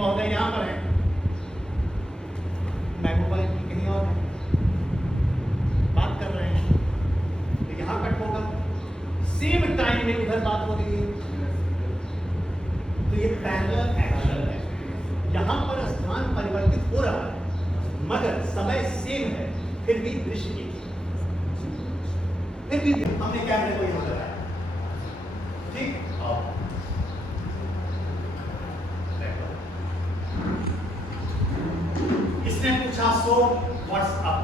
महोदय यहाँ पर है, महबूबा जी कहीं और है, बात कर रहे हैं, तो यहाँ कट होगा, सेम टाइम में उधर बात हो रही है, तो ये पैरेलल एक्शन है। यहाँ पर स्थान परिवर्तित हो रहा है मगर समय सेम है, फिर भी दृश्य एक ही। फिर भी हमने कैमरे को यहाँ लगाया, ठीक। इसने पूछा सो व्हाट्स अप,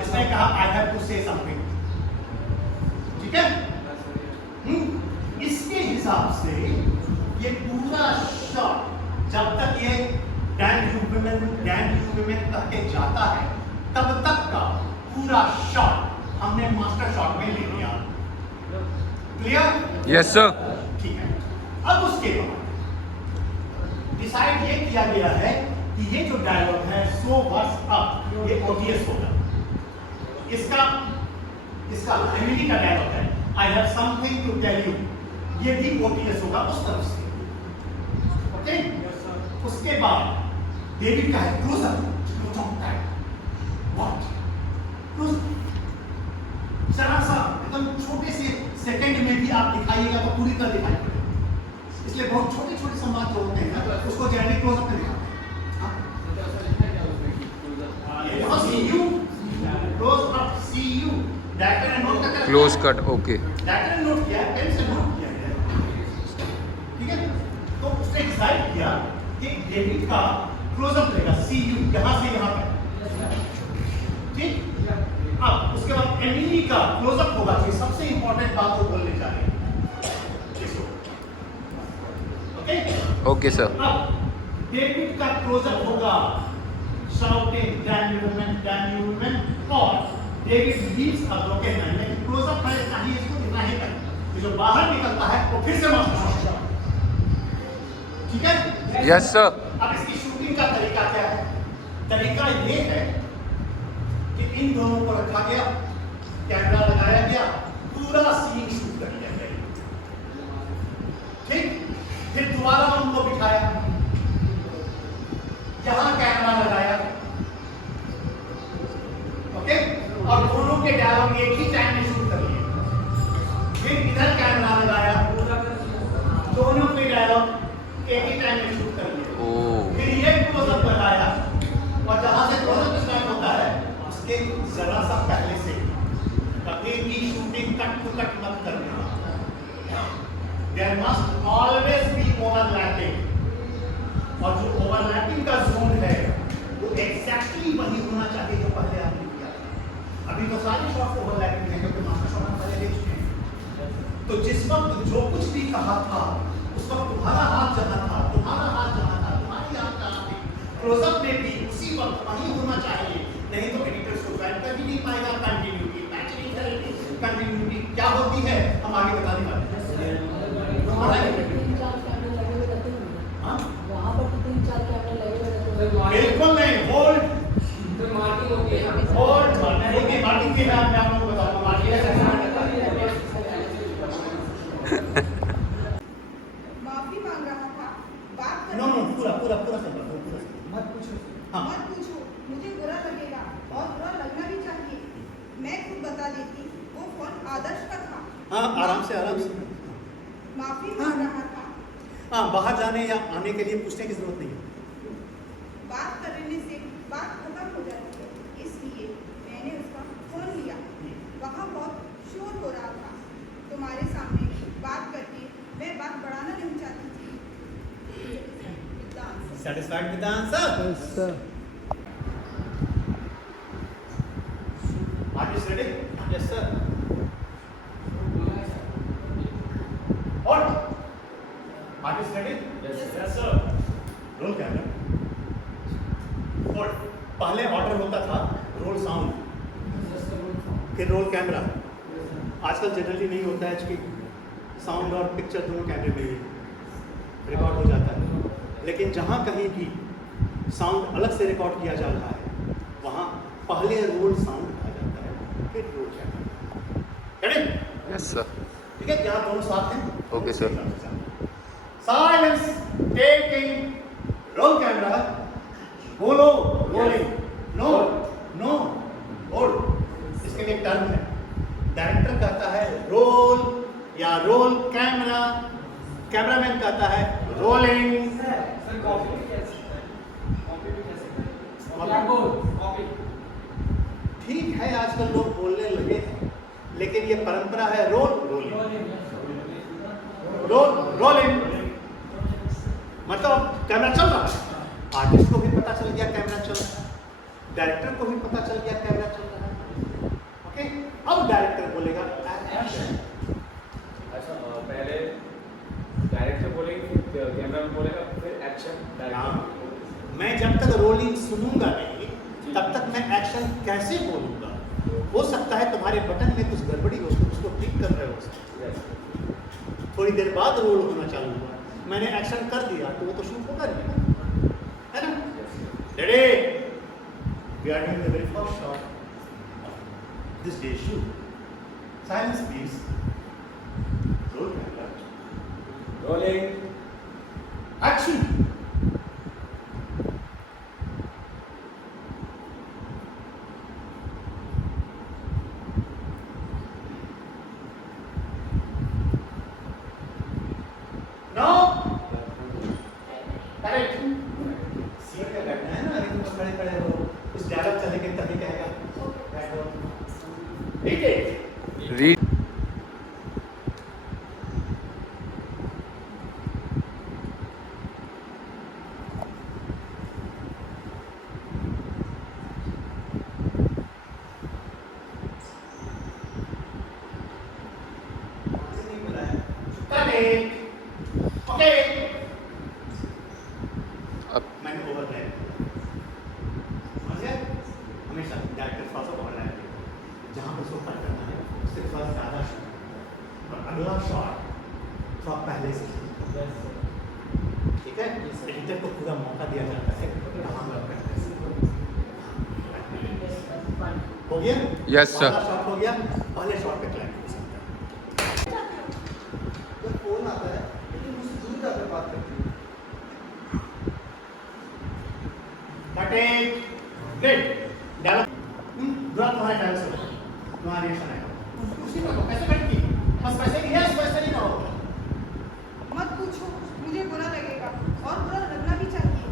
इसने कहा I have to say something, ठीक है। इसके हिसाब से ये पूरा शॉट जब तक ये डैन यू विमेन कह के जाता है तब तक का पूरा शॉट हमने मास्टर शॉट में ले लिया। क्लियर? Yes sir. ठीक है। अब उसके बाद डिसाइड ये किया गया है कि ये जो डायलॉग है सो व्हाट्स अप, ये ओटीएस होगा। इसका एमिली का डायलॉग है I have something to tell you, ये भी ओटीएस होगा उस तरफ से, ओके। उसके बाद डेविड का है क्लोजर, व्हाट क्लोजर, जरा सा एकदम छोटे से सेकंड में भी आप दिखाइएगा तो पूरी तरह दिखाई पड़ेगा, इसलिए बहुत छोटे छोटे संवाद जो होते हैं उसको जनरली क्लोजअप में दिखाते हैं। Close cut, okay. नोट किया है, पेन से नोट किया है, ठीक है। तो उसने डिसाइड किया कि डेविड का क्लोजअप लेगा, सी यू, यहां से यहां तक, ठीक। अब उसके बाद एमिली का क्लोजअप होगा, जो सबसे इंपॉर्टेंट बात वो बोलने जा रहे हैं, ओके ओके सर। अब डेविड का क्लोजअप होगा shouting damn you women, और David leaves a broken man, लेकिन क्लोजअप में चाहिए इसको इतना ही तक, जो बाहर निकलता है वो फिर से मास्टर शॉट, ठीक है। Yes sir. अब इसकी शूटिंग का तरीका क्या है? तरीका ये है कि इन दोनों को रखा गया, कैमरा लगाया गया, पूरा सीन शूट कर लिया गया, ठीक। फिर दोबारा उनको बिठाया, यहां कैमरा लगाया, ओके, और दोनों के डायलॉग एक ही टाइम में शूट कर लिए। फिर इधर कैमरा लगाया, दोनों के डायलॉग एक ही टाइम में शूट कर लिए। फिर ये क्लोजअप लगाया, और जहां से क्लोजअप स्टार्ट होता है उसके जरा सा पहले से कभी भी शूटिंग कट टू कट मत करना, there must always be overlapping, और जो ओवरलैपिंग का जोन है वो एग्जैक्टली वही होना चाहिए जो पहले आपने किया था। अभी तो सारे शॉट ओवरलैपिंग है क्योंकि मास्टर शॉट हम पहले देख चुके हैं। तो जिस वक्त जो कुछ भी कहा था उस वक्त तुम्हारा हाथ जहाँ था, तुम्हारा हाथ जहाँ था, तुम्हारी हाथ कहाँ थी, क्लोजअप में भी उसी वक्त वही होना चाहिए, नहीं तो एडिटर्स को गाइड कर भी नहीं पाएगा। कंटिन्यूटी मैच नहीं करेगी, कंटिन्यूटी क्या होती है हम आगे बताने वाले हैं। बिल्कुल नहीं, होल्ड मार्किंग के बाद मैं आप लोगों को बताऊंगा माफी मांग रहा था, बात नो पूरा मत पूछो, मत पूछो, मुझे बुरा लगेगा और बुरा लगना भी चाहिए। मैं खुद बता देती, वो फोन आदर्श का था। हाँ आराम से माफी मांग रहा था। हाँ, बाहर जाने या आने के लिए पूछने की जरूरत नहीं है। बात करने से बात खत्म हो जाती है, इसलिए मैंने उसका फोन लिया। वहाँ बहुत शोर हो रहा था, तुम्हारे सामने बात करके मैं बात बढ़ाना नहीं चाहती थी। Satisfied with the answer? Yes sir. Artist ready? Yes sir. What? Artist ready? Yes sir. Roll camera. Hold. पहले ऑर्डर होता था रोल साउंड, फिर रोल कैमरा। आजकल जनरली नहीं होता है कि साउंड और पिक्चर दोनों कैमरे में ही रिकॉर्ड हो जाता है, लेकिन जहाँ कहीं भी साउंड अलग से रिकॉर्ड किया जा रहा है वहाँ पहले रोल साउंड आ जाता है, फिर roll camera. Ready? Yes sir. ठीक है, यहाँ दोनों साथ हैं। Okay sir. Silence. Taking roll camera, बोलो रोलिंग, नो नो होल्ड। इसके लिए टर्म है, डायरेक्टर कहता है रोल या रोल कैमरा, कैमरामैन कहता है रोलिंग। ठीक है, आजकल लोग बोलने लगे हैं, लेकिन ये परंपरा है रोल रोलिंग, रोल रोलिंग। मतलब कैमरा चल रहा है, आर्टिस्ट को भी पता चल गया कैमरा चल रहा है, डायरेक्टर को भी पता चल गया कैमरा चल रहा है। ओके, अब डायरेक्टर बोलेगा एक्शन। अच्छा, पहले डायरेक्टर बोलेंगे, फिर कैमरामैन बोलेगा, फिर एक्शन। मैं जब तक रोलिंग सुनूंगा नहीं तब तक मैं एक्शन कैसे बोलूंगा? हो सकता है तुम्हारे बटन में कुछ गड़बड़ी हो, तुम उसको ठीक कर रहे हो, थोड़ी देर बाद रोल होना चालू हुआ, मैंने एक्शन कर दिया तो वो तो शूट होगा नहीं ना, है ना? Ready, we are doing the very first shot of this day shoot. Silence please, roll camera, rolling, action. Read. Okay, अब मैंने ओवरलैप समझ गया? हमेशा डायरेक्टर थोड़ा सा ओवरलैप जहाँ पर उसको कट करना है उससे थोड़ा ज़्यादा शॉट और अगला शॉट थोड़ा पहले से, ठीक है? एडिटर को पूरा मौका दिया जाता है कहाँ पर करना है। हो गया? Yes, sir. पहला शॉट हो गया, पहले शॉट पे क्लैप हो सकता है। जब फोन आता है लेकिन मुझसे दूर जाकर बात करती है। कटिंग, ग्रेट, डायलॉग, दूरा तुम्हारे डायलॉग से तुम्हारा रिएक्शन आएगा। उसी में कैसे कट की? बस वैसे ही है, वैसे नहीं कहोगे। मत पूछो, मुझे बुरा लगेगा और बुरा लगना भी चाहिए।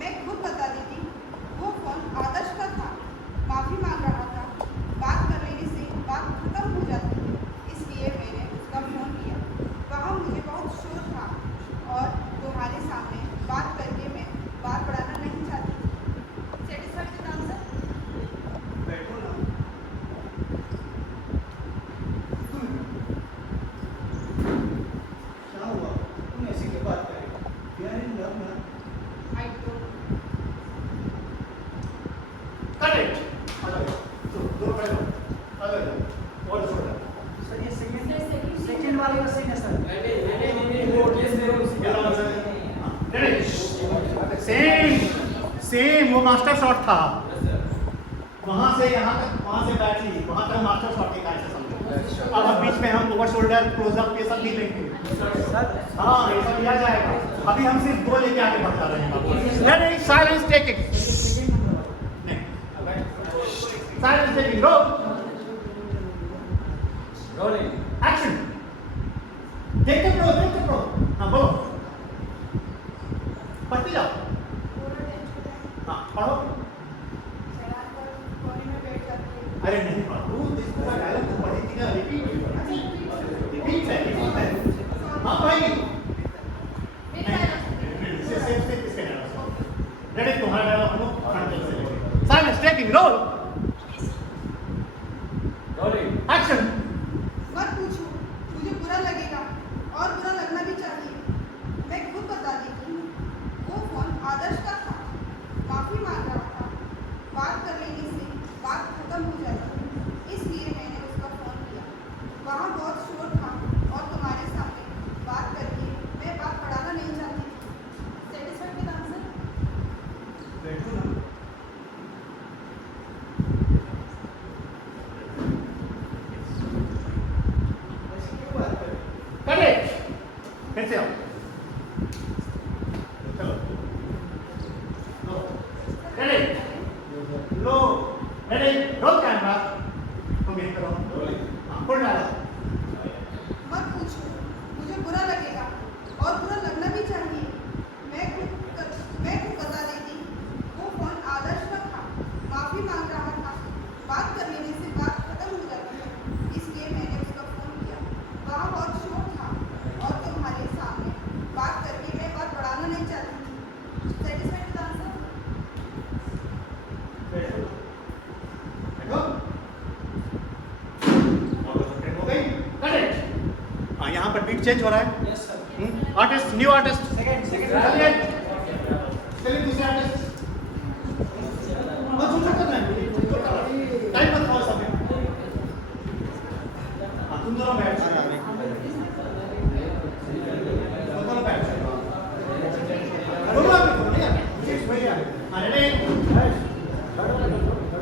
मैं खुद बता देती, वो फोन आदर्श का था, माफी मांग रहा था, बात कर लेने से बात खत्म हो जाती, इसलिए मैंने उसका फोन लिया। वहाँ मुझे बहुत शोर था और तुम्हारे सामने बात करके मैं बात बढ़ाना नहीं चाहती। Satisfied answer? बैठो ना। क्या हुआ? तुम ऐसी क्यों बात कर रहे हो? We are in love ना। I don't. करेक्ट, आ जाओ, तो दोनों बैठो, आ जाओ, और छोड़ दो। सर ये सेकंड वाले का सही है सर। सेम वो मास्टर शॉट था, वहां से यहाँ तक, वहां से बैठी, वहां तक मास्टर शॉट एक ऐसे समझो। अब हम बीच में हम ओवर शोल्डर क्लोजअप ये सब भी लेंगे। सर हाँ, ये सब लिया जाएगा। अभी हम सिर्फ दो लेके आगे बढ़ता रहेंगे। Ready, silence taking, silence taking, roll, rolling, action. देखते प्रो, हाँ बोलो, पढ़ते जाओ, हाँ पढ़ो। अरे नहीं पढ़ो, इस पूरा डायलॉग तो पढ़ी थी ना, रिपीट है। हाँ भाई, रेडी, तुम्हारा डायलॉग हम लोग फ्रंट से लेंगे। Silence taking, roll, rolling, action. मत पूछो, मुझे बुरा लगेगा और बुरा लगना भी चाहिए। मैं खुद बता देती हूँ, वो फोन आदर्श का था, माफी मांग रहा था, बात कर लेने से बात खत्म हो जाती, इसलिए मैंने उसका फोन लिया। वहाँ बहुत शोर था और तुम्हारे सामने बात करके मैं बात बढ़ाना नहीं चाहती। Satisfied answer? बैठो ना। चेंज हो रहा है। Yes, sir. Artist, new artist, Second. चलिए चलिए दूसरे आर्टिस्ट। हाँ, जो करना है टाइम मत खाओ सब। हाँ, तुम दोनों बैठ जाओ। तुम दोनों बैठ जाओ। दोनों आप दोनों नहीं आते। सिर्फ वही आते। हाँ, रेडी? तुम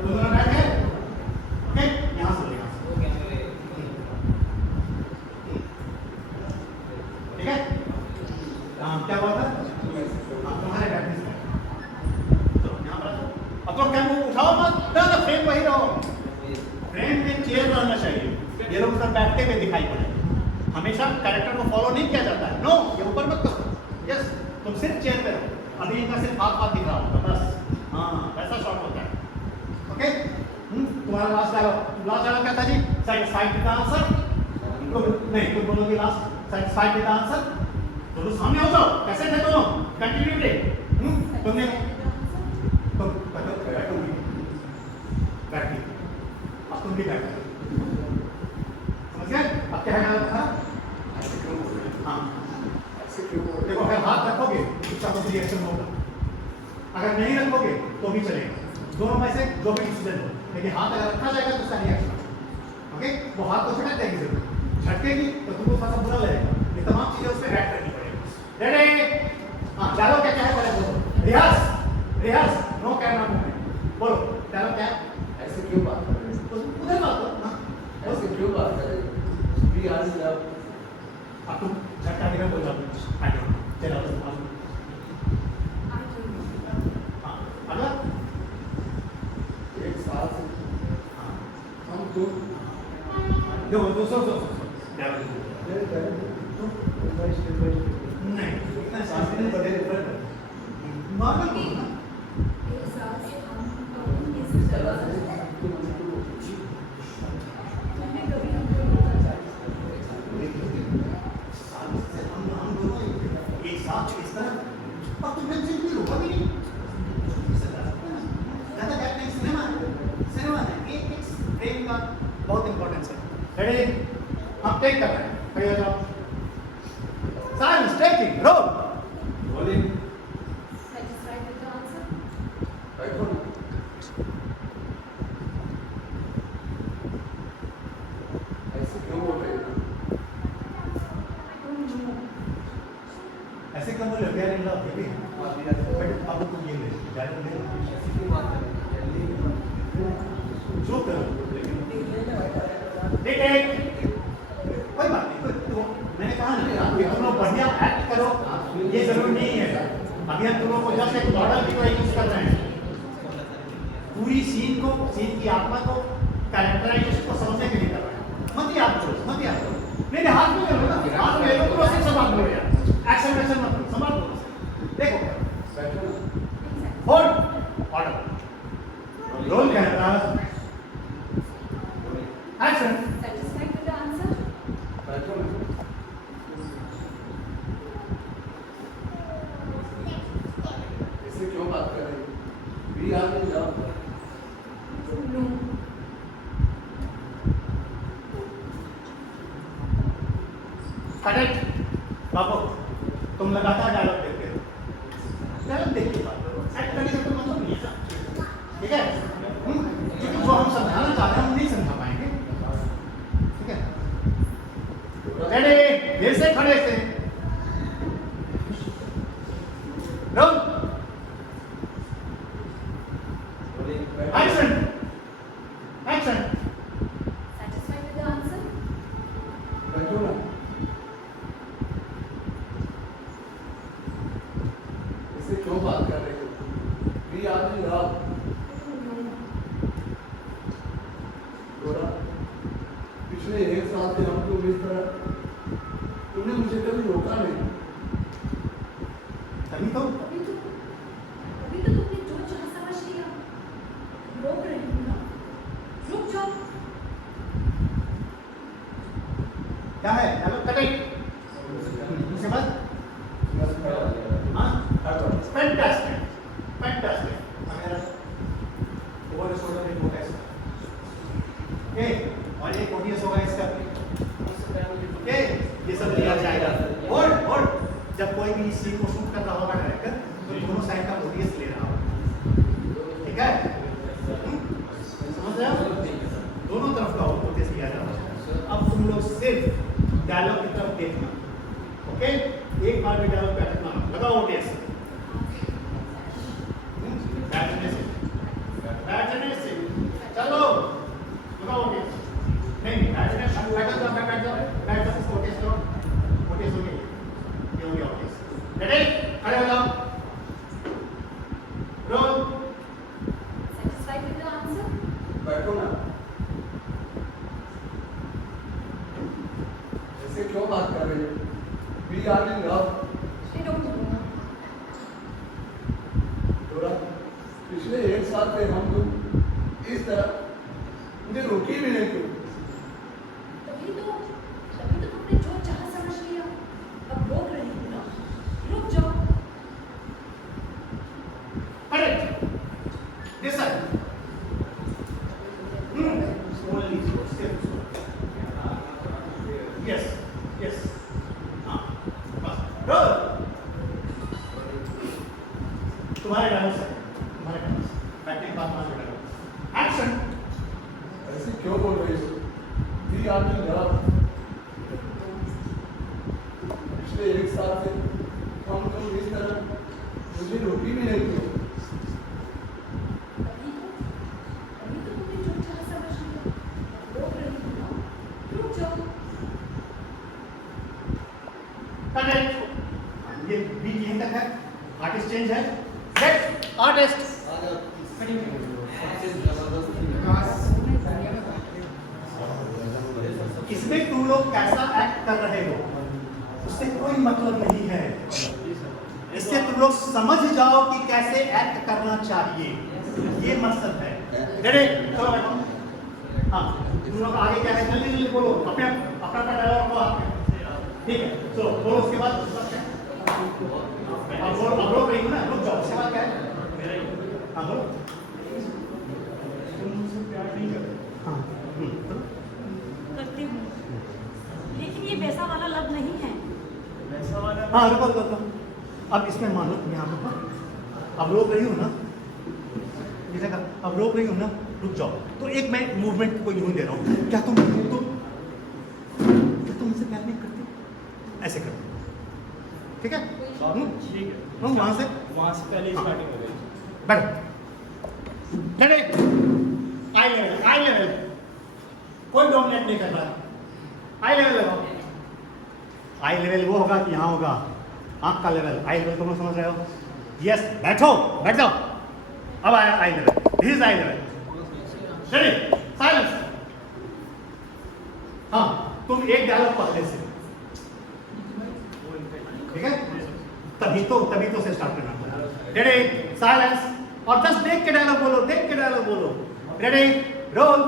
दोनों बैठ गए? ओके, यहाँ से लेगा। ठीक है? क्या बात है? तुम्हारे बैठने से तो यहाँ पर अब तो क्या मुंह उठाओ मत ना, फ्रेम वही रहो। फ्रेम में चेयर रहना चाहिए। ये लोग सब बैठते हुए दिखाई पड़े। हमेशा कैरेक्टर को फॉलो नहीं किया जाता है। नो, ये ऊपर मत करो। यस, तुम सिर्फ चेयर पे रहो। अभी इनका सिर्फ हाथ हाथ दिख रहा होगा बस। हाँ, वैसा शॉट होता है। ओके, तुम्हारा लास्ट डायलॉग क्या था जी? Satisfied with the answer? नहीं, तुम बोलोगे last satisfied with the answer. तो सामने हो जाओ। कैसे थे दोनों? कंटिन्यूटी। तुमने तुम बैठो बैठी। अब तुम भी बैठो। समझ गए? अब क्या है था? हाँ, देखो अगर हाथ रखोगे तो कुछ रिएक्शन होगा, अगर नहीं रखोगे तो भी चलेगा। दोनों में से जो भी डिसीजन हो, लेकिन हाथ अगर रखा जाएगा तो उसका रिएक्शन होगा। ओके, वो हाथ को झटक देगी जरूर, झटकेगी तो तुमको थोड़ा सा बुरा लगेगा। ये तमाम चीजें उस पर ऐड करनी पड़ेगी। रेडी? हाँ, डालो क्या क्या है पहले बोलो। Rehearse rehearse, no camera movement. बोलो डालो क्या है? ऐसे क्यों बात कर रहे हैं? उधर बात करो। हाँ, ऐसे क्यों बात कर रहे हैं? We are in love. अब तुम झटका के बोल जाओ। आई डोंट नो, चलो हाँ, अगला। एक साल से हाँ, हम दो दो सौ नहीं, इतना सांस नहीं बड़े नॉर्मल बोलना। एक साथ इस तरह अब तुम टेंशन भी होगा भी नहीं। ज़्यादा बैठने सिनेमा है, एक फ्रेम का बहुत इंपॉर्टेंस है। रेडी? हम टेक कर रहे हैं, खड़े हो जाओ। Silence, taking, roll. Rolling. Satisfied with the answer? बैठो ना। ऐसे क्यों बोल रहे हैं? ऐसे क्यों बोले? प्यार इन लव ये भी है। बट अब तुम ये ले डायरेक्ट ले ऐसे क्यों बात कर रहे हैं? जो करो देख एक कोई बात नहीं, मैंने कहा ना कि तुम लोग बढ़िया एक्ट करो, ये जरूरी नहीं है। अभी हम तुम लोग को जस्ट एक मॉडल की तरह यूज कर रहे हैं। पूरी सीन की आत्मा को कैरेक्टराइजेशन को समझने के लिए कर रहे हैं। मत याद करो। नहीं हाथ में करो ना, हाथ में लो, तुम ऐसे संभाल लो यार। एक्शन मत करो, संभाल लो। देखो बैठो ना। Hold order roll camera action. Satisfied with the answer? बैठो ना। ऐसे क्यों बात कर रहे हैं? We are in love. No. Correct बाबू, तुम लगातार डायलॉग देखते हो। डायलॉग देखिए बात करो, एक्ट करने का कोई मतलब नहीं है ना। ठीक है? क्योंकि जो हम समझाना चाहते हैं हम नहीं समझा पाएंगे। ठीक है? रेडी? फिर से खड़े से roll action action. Satisfied with the answer? बैठो ना। ऐसे क्यों बात कर रहे हो? We are in love. थोड़ा पिछले एक साल से हमको इस तरह तुमने मुझे कभी रोका नहीं। तभी तो अभी तो तुमने जो चाहा समझ लिया। रोक रही हूँ ना, रुक जाओ। क्या है डायलॉग करेक्ट। उसके बाद हाँ फैंटास्टिक फैंटास्टिक। ओवर शोल्डर एक होगा इसका। ओके, और एक ऑडियंस होगा इसका। ओके, ये सब लिया जाएगा। खड़े हो जाओ। Role. Satisfied with the answer? बैठो ना। ऐसे क्यों बात कर रही हो? We are in love. I don't know. डोरा, पिछले 1 साल से हम लोग इस तरह मुझे रोकी भी नहीं क्यों? तभी तो तुमने जो चाहा समझ लिया। अब रोक रही हूँ ना, रुक जाओ। Correct. This side. Slowly, still. Yes, yes. बस. Roll. तुम्हारे डायलॉग से, तुम्हारे डायलॉग से। बैठने के बाद तुम्हारे डायलॉग। Action. ऐसे क्यों बोल रही हो? We are in love. पिछले 1 साल से हम लोग इस तरह मुझे रोकी भी नहीं क्यों? तभी तो तुमने जो चाहा समझ लिया। अब रोक रही हूँ ना, रुक जाओ। Correct. ये बीट यहीं तक है। आर्टिस्ट चेंज है। Set. Artist. इसमें तुम लोग कैसा एक्ट कर रहे हो उससे कोई मतलब नहीं है। इससे तुम लोग समझ जाओ कि कैसे एक्ट करना चाहिए, ये मकसद है। रेडी? चलो बैठो। हाँ, तुम लोग आगे क्या है जल्दी जल्दी बोलो। अपने अपना डायलॉग को आप ठीक है। चलो बोलो। उसके बाद अब बोलो। अब रोक रही हो ना, रुक जाओ। उसके बाद क्या है? हाँ बोलो। तुम मुझसे प्यार नहीं करते? हाँ। करती हूँ, लेकिन ये वैसा वाला लव नहीं है। वैसा वाला? हाँ रुको रुको रुको। अब इसमें मानो तुम यहाँ रुको। अब रोक रही हो ना, ये देखा, अब रोक रही हो ना, रुक जाओ। तो एक मैं मूवमेंट को यूं दे रहा हूँ। क्या तुम मुझसे प्यार नहीं करती? ऐसे कर। ठीक है? ठीक है। वहाँ से पहले स्टार्टिंग हो गई। बैठो। खड़े। आई लेवल कोई डोमिनेट नहीं कर रहा। आई लेवल लगाओ। आई लेवल वो होगा कि यहाँ होगा आँख का लेवल। आई लेवल तुम लोग समझ रहे हो? यस। बैठो, बैठ जाओ। अब आया eye level. This is eye level. Ready? Silence. हाँ, तुम एक डायलॉग पहले से, ठीक है? तभी तो से स्टार्ट करना। रेडी? साइलेंस। और 10 देख के डायलॉग बोलो, देख के डायलॉग बोलो। रेडी? रोल।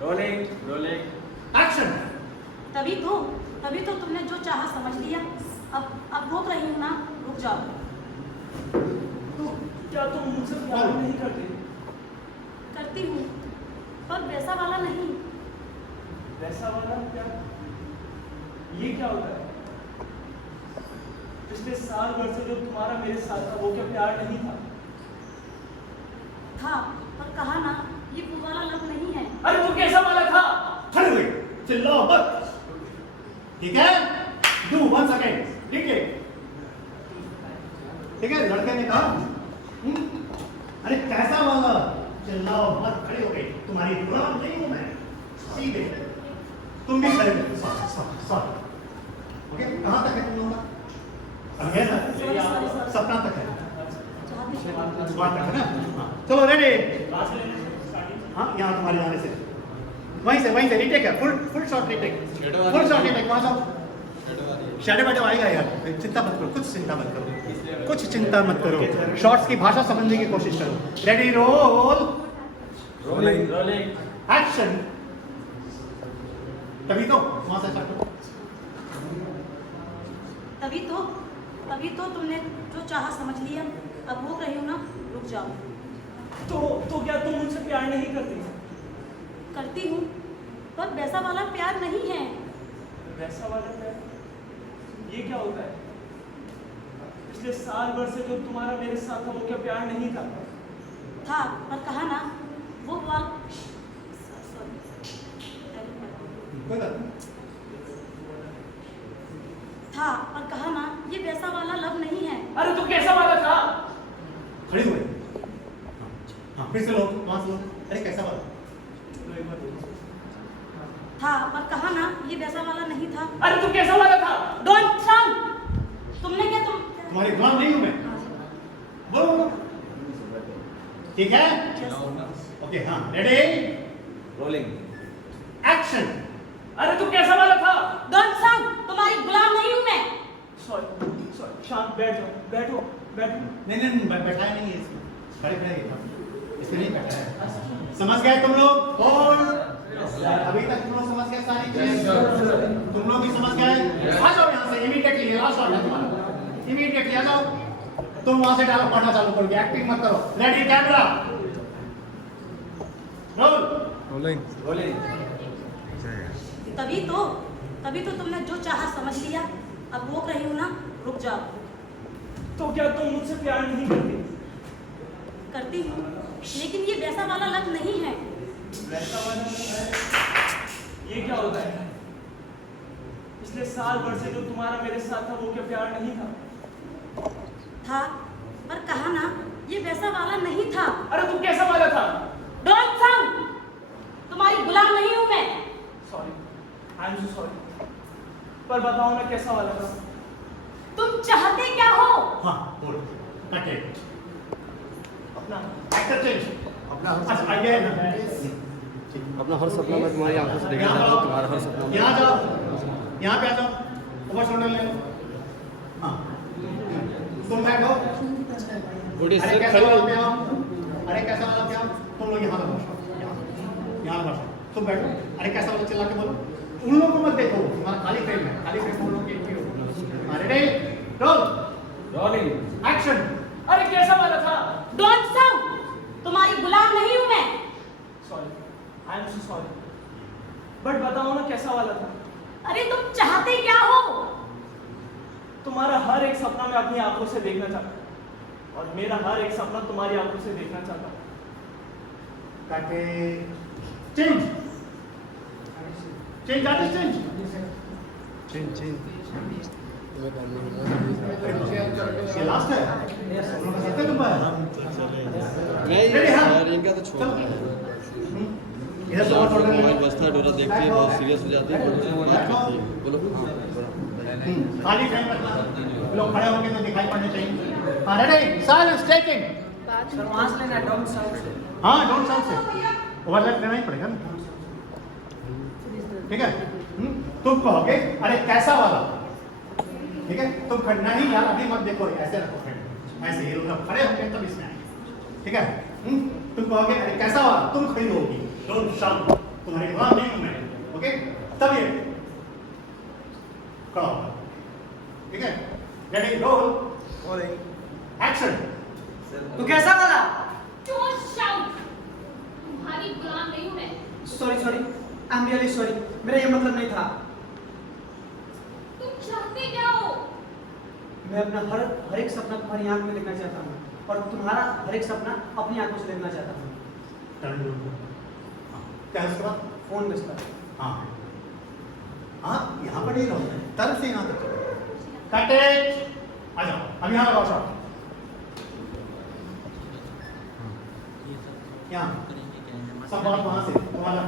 रोलिंग। एक्शन। तभी तो तुमने जो चाहा समझ लिया। अब रोक रही हूँ ना, रुक जाओ। तो क्या तुम मुझसे प्यार नहीं करते? करती हूँ, पर वैसा वाला नहीं। वैसा वाला प्यार? ये क्या होता है? पिछले साल भर से जो तुम्हारा मेरे साथ था वो क्या प्यार नहीं था? था, पर कहा ना, ये वो वाला लव नहीं है। अरे तो कैसा वाला था? खड़े हुए, चिल्लाओ मत। ठीक है? Do 1 second. ठीक है? ठीक है? लड़के ने कहा अरे कैसा वाला? चिल्लाओ मत। खड़े हो गए। तुम्हारी गुलाम नहीं हूं मैं। सीधे तुम भी खड़े हो। सॉरी। ओके? कहाँ तक है तुम लोगों का? अब है ना? सपना तक है। वहाँ तक है ना? हाँ। चलो रेडी? हाँ, यहाँ तुम्हारे जाने से वहीं से रीटेक है। Full shot retake. Full shot retake. वहाँ जाओ। शैडो वैडो आएगा यार, चिंता मत करो, कुछ चिंता मत करो। शॉट्स की भाषा समझने की कोशिश करो। रेडी? रोल। रोलिंग। एक्शन। तभी तो वहाँ से स्टार्ट करो। तभी तो तुमने जो चाहा समझ लिया। अब रोक रही हूँ ना, रुक जाओ। तो क्या तुम मुझसे प्यार नहीं करती? करती हूँ, पर वैसा वाला प्यार नहीं है। वैसा वाला प्यार? ये क्या होता है? पिछले साल भर से जो तुम्हारा मेरे साथ था वो क्या प्यार नहीं था? था, पर कहा ना, वो वाला कोई बात नहीं। था, पर कहा ना, ये वैसा वाला लव नहीं है। अरे तो कैसा वाला था? खड़े हुए। हाँ, फिर से लो, वहाँ से लो। अरे कैसा वाला? था, पर कहा ना, ये वैसा वाला नहीं था। अरे तो कैसा वाला था? Don't sound. तुमने क्या तुम्हारी गुलाम नहीं हूं मैं। बोलो बोलो। ठीक है? ओके हाँ, रेडी? रोलिंग। एक्शन। अरे तू कैसा वाला था? डोंट साउंड, तुम्हारी गुलाम नहीं हूं मैं। सॉरी सॉरी, शांत बैठ जाओ, बैठो बैठो। नहीं बैठाया नहीं है इसमें, खड़े खड़े इसमें नहीं बैठा है। समझ गए तुम लोग? और अभी तक तुम लोग समझ गए सारी चीजें? तुम लोग भी समझ गए? आ जाओ यहाँ से इमीडिएटली, लास्ट शॉट है तुम्हारा, इमीडिएटली आ जाओ। तुम वहां से डायलॉग पढ़ना चालू करोगे, एक्टिंग मत करो। Ready camera roll. रोलिंग। तभी तो तुमने जो चाहा समझ लिया। अब रोक रही हूं ना, रुक जाओ। तो क्या तुम मुझसे प्यार नहीं करती? करती हूँ, लेकिन ये वैसा वाला लव नहीं है। वैसा वाला ये क्या होता है? पिछले साल भर से जो तुम्हारा मेरे साथ था वो क्या प्यार नहीं था? था, पर कहा ना, ये वैसा वाला नहीं था। अरे तू कैसा वाला था? डोंट साउंड, तुम्हारी गुलाम नहीं हूं मैं। Sorry, I am so sorry. पर बताओ ना कैसा वाला था? तुम चाहते क्या हो? हाँ बोल, कट इट। अपना एक्टर चेंज। अपना अच्छा आइए ना, अपना हर सपना मैं तुम्हारी आंखों से देखना चाहता हूँ, तुम्हारा हर सपना यहाँ जाओ, यहाँ पे आ जाओ, ऊपर शोल्डर ले लो। हाँ तुम बैठो। थोड़ी अरे से कैसा खड़ी वाला हो। पे आओ, अरे कैसा वाला पे आओ। तुम लोग यहाँ लगो, यहाँ लगो, तुम बैठो। अरे कैसा वाला चिल्ला के बोलो। उन लोगों को मत देखो, तुम्हारा खाली फ्रेम है, खाली फ्रेम उन लोग के हो। Ready roll. रोलिंग। एक्शन। अरे कैसा वाला था? डोंट साउंड, तुम्हारी गुलाम नहीं हूं मैं। Sorry, I am so sorry. But बताओ ना कैसा वाला था? अरे तुम चाहते क्या हो? तुम्हारा हर एक सपना मैं अपनी आंखों से देखना चाहता हूँ, और मेरा हर एक सपना तुम्हारी आंखों से देखना चाहता हूँ। Cut change. Change artist change. ये लास्ट है। तुम लोग का सत्य नंबर है। नहीं Ready, हाँ? यार, इनका तो छोड़। इधर से और शोल्डर ले मोबाइल लो। बजता है, डोरा देखती है, बहुत सीरियस हो जाती है, बोलो बात करती है। बोलो खाली फ्रेम रखना, लोग खड़े होंगे तो दिखाई पड़ने चाहिए। हाँ रेडी साइलेंस टेकिंग। सर वहाँ से लेना, डोंट साउंड से। हाँ डोंट साउंड से ओवरलैप करना ही पड़ेगा ना, ठीक है? तुम कहोगे अरे कैसा वाला, ठीक है? तुम खड़ना ही यार, अभी मत देखो, ऐसे रखो फ्रेंड, ऐसे ये लोग खड़े होंगे तब इसमें आएंगे, ठीक है? तुम कहोगे अरे कैसा वाला, तुम खड़ी होगी, डोंट शाउट, तुम्हारी गुलाम नहीं हूं मैं, ओके? तब ये खड़ा होगा, ठीक है? Ready roll action. तो कैसा वाला? Don't shout! तुम्हारी गुलाम नहीं हूं मैं। Sorry I am really sorry, मेरा ये मतलब नहीं था। तुम चाहते क्या हो? मैं अपना हर एक सपना तुम्हारी आंख में देखना चाहता हूँ, और तुम्हारा हर एक सपना अपनी आंखों से देखना चाहता हूँ। क्या है उसके बाद? फोन बजता। हाँ हाँ यहाँ पर नहीं रहो, तरफ से यहाँ तक कट इट। आ जाओ अब यहाँ लगाओ शॉट, यहाँ सब बात वहाँ से तुम्हारा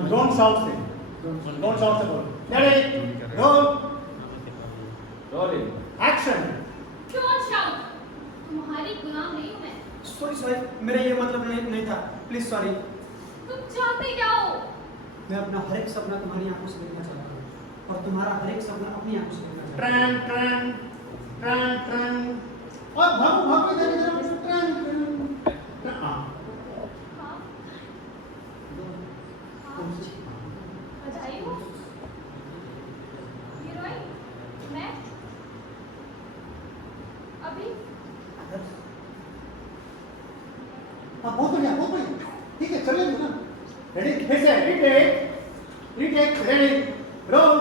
ड्रोन शॉट से, ड्रोन शॉट से बोलो। Ready roll action. Don't shout! तुम्हारी गुलाम नहीं हूं मैं। सॉरी मेरा ये मतलब नहीं था, प्लीज सॉरी। तुम चाहते क्या हो? मैं अपना हर एक सपना तुम्हारी आंखों से देखना चाहता हूँ, और तुम्हारा हर एक सपना अपनी आंखों से देखना चाहता हूँ। ट्रन ट्रन ट्रन ट्रन और भागो इधर इधर ट्रन ट्रन। हाँ बधाई हो। हीरोइन मैं अभी हाँ बहुत बढ़िया ठीक है, चल लेंगे ना। रेडी फिर से रीटेक रेडी रोल।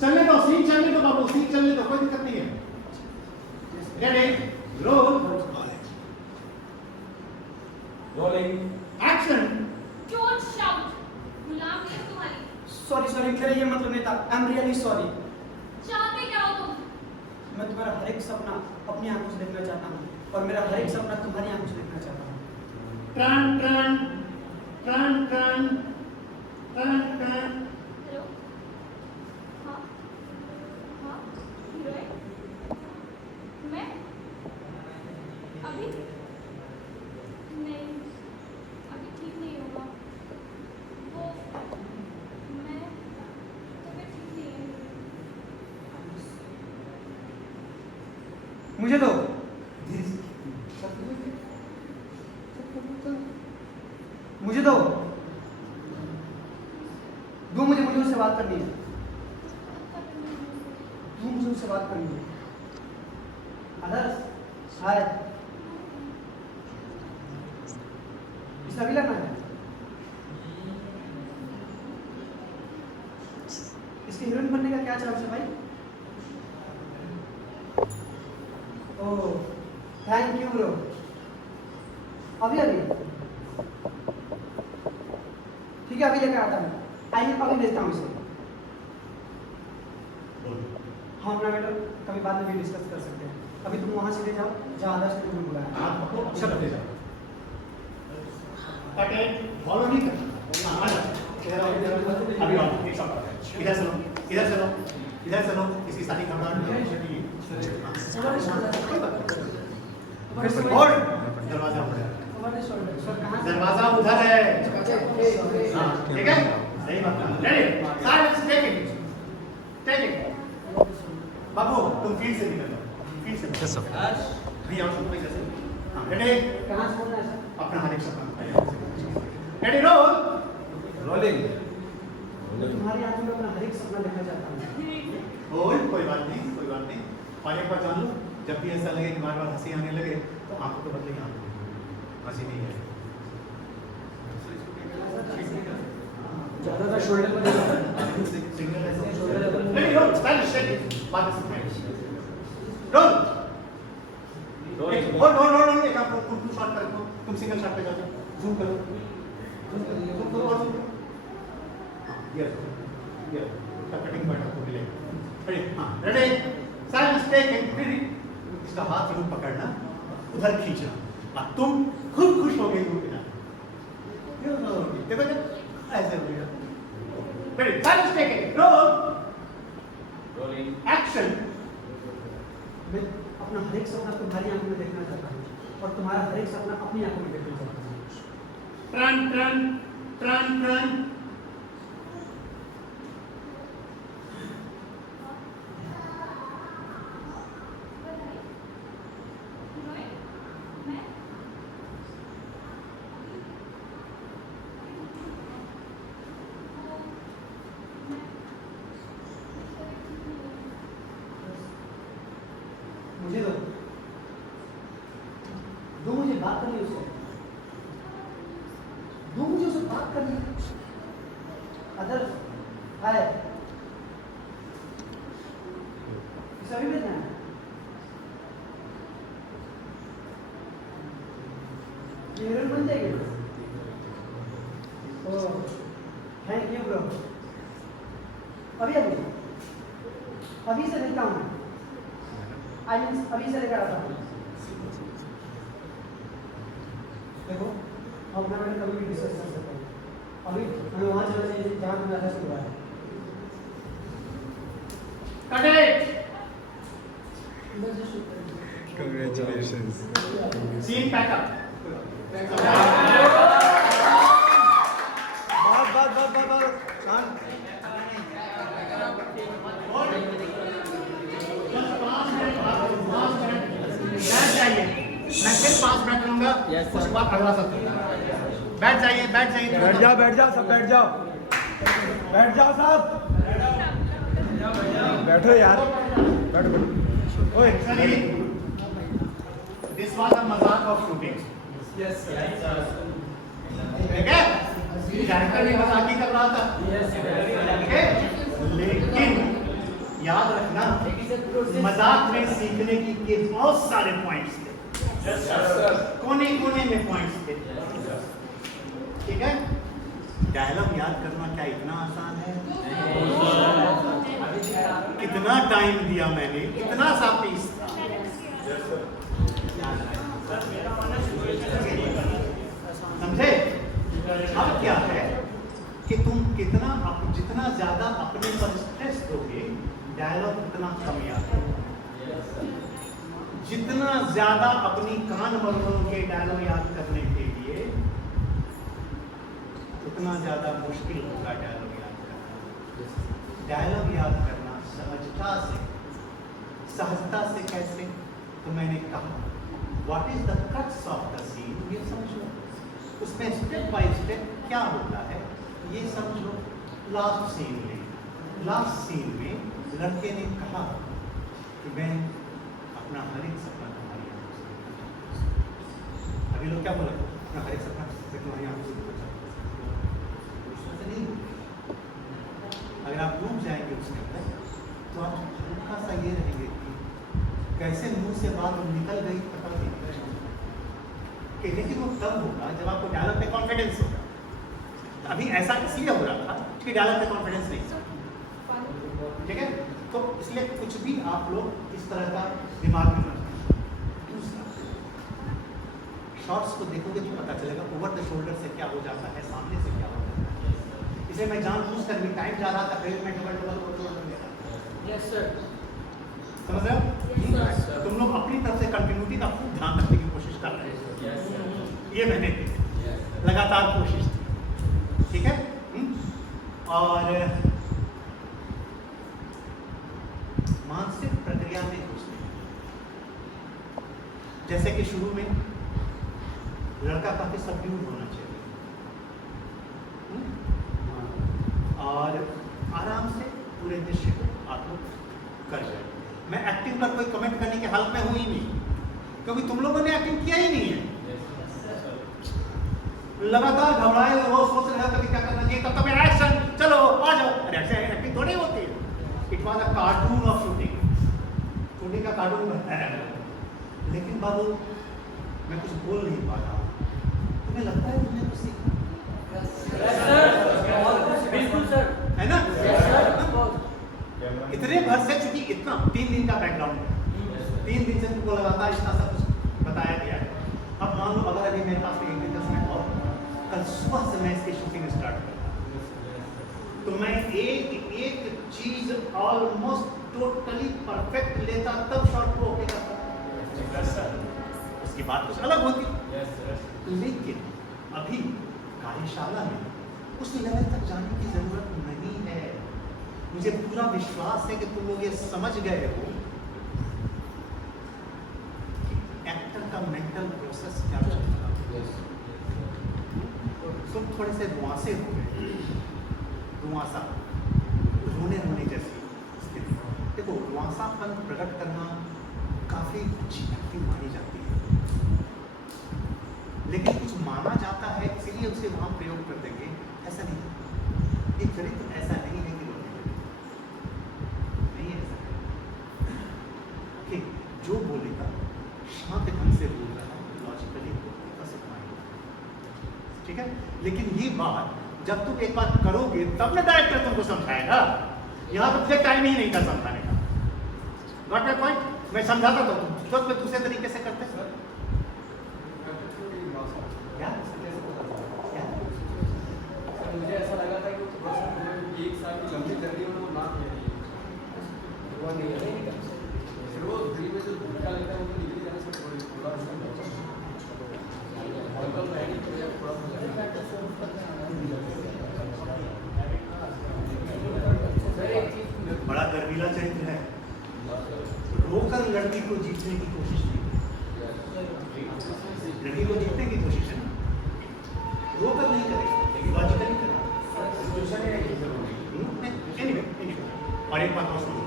चलने दो, सीन चलने दो बाबू, सीन चलने दो, कोई दिक्कत नहीं है। Ready roll action. Don't shout! गुलाम नहीं हूं तुम्हारी। सॉरी मेरा ये मतलब नहीं था, आई एम रियली सॉरी। चाहते क्या हो तुम? मैं तुम्हारा हर एक सपना अपनी आंखों से देखना चाहता हूँ, और मेरा हर एक सपना तुम्हारी आंखों से देखना चाहता हूँ। Turn turn turn turn turn turn. Hello हाँ हीरोइन मुझे दो। मुझे दो। मुझे उससे बात करनी है। मुझे उससे बात करनी है। आदर्श, हाय। इसका भी लगना है। इसके हीरोइन बनने का क्या चांस है भाई? ओह, थैंक यू ब्रो। अभी ठीक है, अभी लेकर आता हूँ। आइए, अभी भेजता हूँ इसे। हाँ, अपना मैटर कभी बाद में भी डिस्कस कर सकते हैं। अभी तुम वहाँ चले जाओ जहाँ आदर्श ने तुम्हें बुलाया। चलो ले जाओ। फॉलो नहीं करना। अभी आओ, एक साथ इधर चलो, इधर चलो, इधर चलो। इसकी शादी घबराहट नहीं है। दरवाजा दरवाजा उधर है। ठीक है, सही बात। Ready, silence, take it, take it. बाबू तुम फील्ड से निकल जाओ, फील्ड से। Yes sir. भी आओ तुम पैसे। हां, रेडी। कहाँ से बोलना है सर? अपना हर एक सपना। Ready, roll. रोलिंग। तुम्हारी आंखों में अपना हर एक सपना देखना चाहता हूँ। होल्ड, कोई बात नहीं, कोई बात नहीं। और एक बार जान लो, जब भी ऐसा लगे कि बार बार हंसी आने लगे तो आंखों को बदलेगी। आंखों हंसी नहीं है। ज़्यादातर शोल्डर पर सिंगल नहीं, रोल, स्टाइलिश शेक, बात है। रोल। रोल, एक आप तुम शॉट करो, तुम सिंगल शॉट पे जाओ, जूम करो, जूम करो और जूम करो। ये कटिंग पॉइंट आपको मिलेगा। रेडी, हाँ, ready, silence, take it, ready. इसका हाथ जरूर पकड़ना, उधर खींचना, और तुम खुद खुश हो गए बिना। देखो जब ऐसे हो गया। Ready, silence, take it, roll, rolling, action. मैं अपना हर एक सपना तुम्हारी आंखों में देखना चाहता हूँ और तुम्हारा हर एक सपना अपनी आंखों में देखना चाहता हूँ। Turn, turn, turn, turn. मुझे दो मुझे बात करनी है उससे। मुझे उससे बात करनी है। आदर्श, हाय। इसे अभी भेजना है। ये हीरोइन बन जाएगी। ओह, थैंक यू ब्रो। अभी से देखता हूँ। अभी से लेकर आता हूँ। देखो, हम अपना मैटर कभी भी डिस्कस कर सकते हैं। अभी हमें वहाँ चलना चाहिए जहाँ तुम्हें आदर्श को बुलाया। Cut it. Congratulations. Scene pack up. मैं फिर 5 मिनट लूंगा। उसके बाद अगला सत्र। बैठ जाइए, बैठ जाइए। बैठ जाओ सब बैठ जाओ। बैठ जाओ साहब। बैठो यार। बैठो। ओए Actually, this was a मजाक of shooting. यस ठीक है? डायरेक्टर भी मजाक ही कर रहा था। ठीक है? लेकिन याद रखना, मजाक में सीखने के बहुत सारे पॉइंट्स थे। कोने कोने में पॉइंट्स थे। ठीक है? डायलॉग याद करना क्या इतना आसान है? कितना टाइम दिया मैंने, कितना सा पीस था। समझे? अब क्या है कि तुम जितना ज्यादा अपने पर स्ट्रेस दोगे, डायलॉग उतना कम याद होगा। जितना ज्यादा अपनी कान मरोड़ के डायलॉग याद करने के लिए, उतना ज्यादा मुश्किल होगा डायलॉग याद करना। डायलॉग याद करना सहजता से कैसे? तो मैंने कहा what is the cuts of the scene, ये समझो, उसमें स्टेप बाय स्टेप क्या होता है ये समझो। लास्ट सीन में लड़के ने कहा कि मैं अपना हर एक सपना तुम्हारी आंखों से देखना चाहता हूं। अभी लोग क्या बोल रहे हैं, अपना हर एक सपना तुम्हारी आंखों से देखना चाहता हूं। उसमें से नहीं होगा। अगर आप डूब जाएंगे उसके अंदर तो आप हल्का सा ये रहेंगे कि कैसे मुंह से बात निकल गई पता नहीं। लेकिन वो तब होगा जब आपको डायलॉग पे कॉन्फिडेंस होगा। अभी ऐसा इसलिए हो रहा था कि डायलॉग पे कॉन्फिडेंस नहीं था, ठीक है। तो इसलिए कुछ भी आप लोग इस तरह का दिमाग में रखें। दूसरा, शॉट्स को देखोगे तो पता चलेगा ओवर द शोल्डर से क्या हो जाता है, सामने से क्या हो जाता है। इसे मैं जानबूझ कर भी टाइम जा रहा था, फिर मैं डबल यस सर। समझ रहे हो? तुम लोग अपनी तरफ से कंटिन्यूटी का खूब ध्यान रखने की कोशिश कर रहे हो। ये मैंने की लगातार कोशिश की, ठीक है। और मानसिक प्रक्रिया में घुसने, जैसे कि शुरू में लड़का काफी सबड्यूड होना चाहिए और आराम से पूरे दृश्य को आप लोग कर जाए। मैं एक्टिंग पर कोई कमेंट करने की हालत में हूं ही नहीं, क्योंकि तुम लोगों ने एक्टिंग किया ही नहीं है। लगातार घबराए हुए हो, सोच रहे हो कभी क्या करना चाहिए, तब मेरा एक्शन चलो आ जाओ। अरे ऐसे एक्टिंग थोड़ी होती है। It was a cartoon of shooting का कार्टून बनता है। लेकिन बाबू मैं कुछ बोल नहीं पा रहा हूँ, तुम्हें लगता है तुमने कुछ सीखा? बिल्कुल सर, है ना? इतने भर से, चूंकि इतना 3 दिन का बैकग्राउंड है, 3 दिन से तुमको लगातार इतना सब कुछ बताया गया है। अब मान लो अगर अभी मेरे पास 1 दिन 10 मिनट और, कल सुबह से मैं इसकी शूटिंग स्टार्ट करता तो मैं एक चीज ऑलमोस्ट टोटली परफेक्ट लेता, तब शॉट को ओके करता। उसकी बात कुछ अलग होती। लेकिन अभी कार्यशाला में उस लेवल तक जाने की जरूरत नहीं है। मुझे पूरा विश्वास है कि तुम लोग ये समझ गए हो एक्टर का मेंटल प्रोसेस क्या चलता है। तुम थोड़े से रुआसे हो गए, रुआसा, रोने जैसी स्थिति। देखो, रुआसापन प्रकट करना काफी अच्छी एक्टिंग मानी जाती है, लेकिन कुछ माना जाता है इसलिए उसे वहां प्रयोग कर देंगे, ऐसा नहीं। एक चरित्र ऐसा नहीं है कि रोने नहीं है, ऐसा कि जो बोलेगा शांत ढंग से बोल रहा है, लॉजिकली ठीक है। लेकिन ये बात जब तुम एक बात करोगे तब ना डायरेक्टर तुमको समझाएगा। यहाँ तो मुझे टाइम ही नहीं था समझाने का। Got my point? मैं समझाता तो तुम में दूसरे तरीके से करते। क्या मुझे ऐसा लगा था कि एक साल की लंबी जर्नी में वो ना वो नहीं है, फिर वो दिल में जो धक्का लगता है वो निकल जाने से थोड़ा बड़ा गर्वीला चरित्र है। रोकर लड़की को जीतने की कोशिश नहीं, लड़की को जीतने की कोशिश है, रोकर नहीं करेगा, लेकिन लॉजिकली करेगा। और एक बात और सुनो,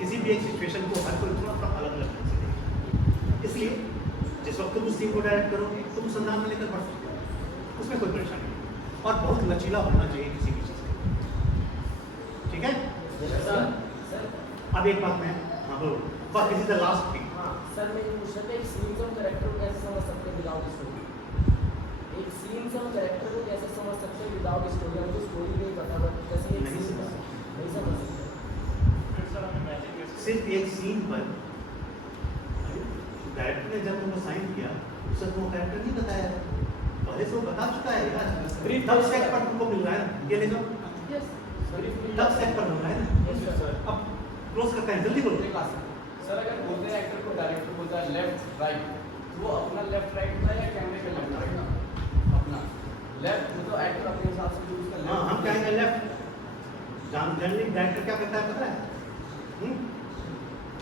किसी भी एक सिचुएशन को हर कोई थोड़ा अलग अलग ढंग से देखेगा। इसलिए जिस वक्त तुम उस सीन को डायरेक्ट करोगे तुम संधान में लेकर बढ़ सकते हो, उसमें कोई परेशानी नहीं। और बहुत लचीला होना चाहिए किसी भी चीज़ का, ठीक है। अब एक बात मैं, हाँ बोलो, बस this is the last thing. Sir मैं ये पूछ रहा था, एक सीन्स और कैरेक्टर को कैसे समझ सकते हैं विदाउट स्टोरी? एक सीन्स और कैरेक्टर को कैसे समझ सकते हैं विदाउट स्टोरी? हमको स्टोरी नहीं पता, बट कैसे एक नहीं सीन समझ नहीं समझ सकते। सिर्फ एक सीन पर डायरेक्टर ने जब उनको साइन किया उसे तो कैरेक्टर नहीं बताया, पहले से वो बता चुका है यार। तब सेट पर तुमको मिल रहा है ना, ये ले जाओ, तब सेट पर मिल रहा है ना। अब क्लोज करते हैं, जल्दी बोलो। सर अगर बोलते हैं एक्टर को, डायरेक्टर बोलता है लेफ्ट राइट, वो अपना लेफ्ट राइट होता है या कैमरे का लेफ्ट राइट? अपना लेफ्ट, तो एक्टर अपने हिसाब से यूज कर। हाँ, हम कहेंगे लेफ्ट। जनरली डायरेक्टर क्या करता है पता है?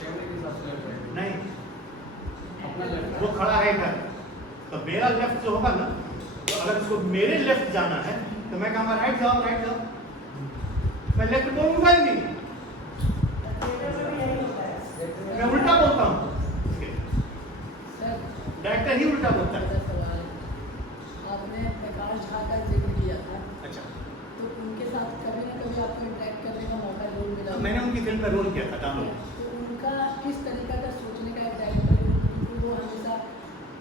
कैमरे के हिसाब से लेफ्ट राइट नहीं, वो खड़ा है इधर, तो मेरा लेफ्ट जो होगा ना, तो अगर उसको मेरे लेफ्ट जाना है तो मैं कहूँगा राइट जाओ, राइट जाओ। मैं लेफ्ट बोलूँगा ही नहीं, मैं उल्टा बोलता हूँ। डायरेक्टर ही उल्टा बोलता है। आपने प्रकाश झा का जिक्र किया था, अच्छा, तो उनके साथ कभी ना कभी आपको इंटरेक्ट करने का मौका जरूर मिला। तो मैंने उनकी फिल्म में रोल किया था डाउनलोड। तो उनका किस तरीका का सोचने का एक डायरेक्टर, क्योंकि वो हमेशा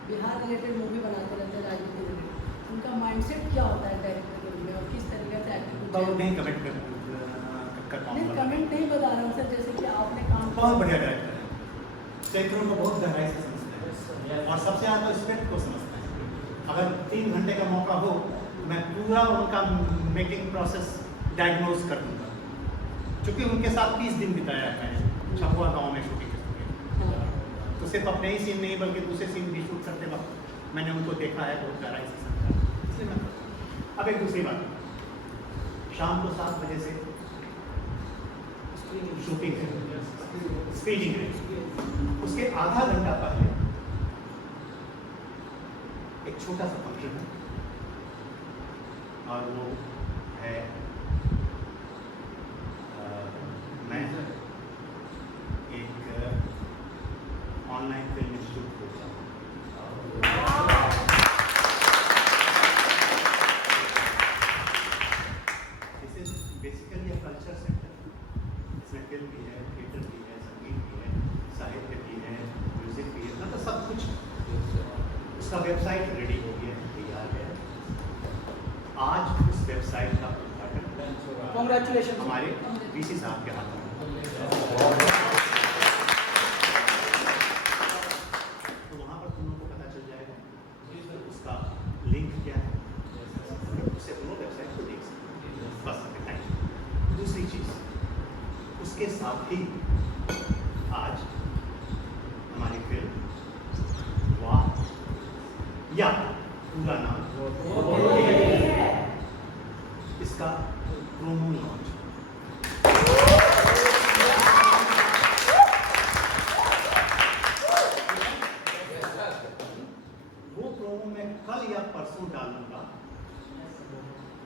बिहार रिलेटेड मूवी बनाते रहते हैं, राजनीति रिलेटेड, उनका माइंडसेट क्या होता है डायरेक्टर के रूप में और किस तरीके से एक्टिंग? तो नहीं कमेंट कर नहीं, पाऊंगा। कमेंट नहीं बता रहा हूँ सर, जैसे कि आपने काम बहुत बढ़िया डायरेक्टर है, चरित्रों को बहुत गहराई से समझते हैं और सबसे ज़्यादा स्क्रिप्ट को समझते हैं। अगर 3 घंटे का मौका हो, मैं पूरा उनका मेकिंग प्रोसेस डायग्नोज कर दूंगा, क्योंकि उनके साथ 30 दिन बिताया है मैंने छपुआ गाँव में शूटिंग करते। तो सिर्फ अपने ही सीन नहीं बल्कि दूसरे सीन भी शूट करते वक्त मैंने उनको देखा है, बहुत गहराई से समझा है, इसलिए मैं। अब एक दूसरी बात, शाम को 7 बजे से शूटिंग है, स्क्रीनिंग है, उसके आधा घंटा पहले एक छोटा सा फंक्शन है और वो है मैं एक ऑनलाइन फिल्म इंस्टीट्यूट खोलता हूँ। This is basically a culture centre. इसमें फिल्म भी है, थिएटर भी है, संगीत भी है, साहित्य भी है, म्यूजिक भी है, मतलब सब कुछ। उसका वेबसाइट रेडी हो गया है, तैयार है। आज उस वेबसाइट का उद्घाटन कांग्रेचुलेशन हमारे वीसी साहब के हाथों में। तो वहाँ पर तुम लोगों को पता चल जाएगा उसका लिंक क्या है, उससे तुम लोग वेबसाइट को देख सकते हैं। बस बताइए। दूसरी चीज़, उसके साथ ही आज हमारी फिल्म वाह या पूरा नाम इसका प्रोमो लॉन्च। वो प्रोमो मैं कल या परसों डालूंगा,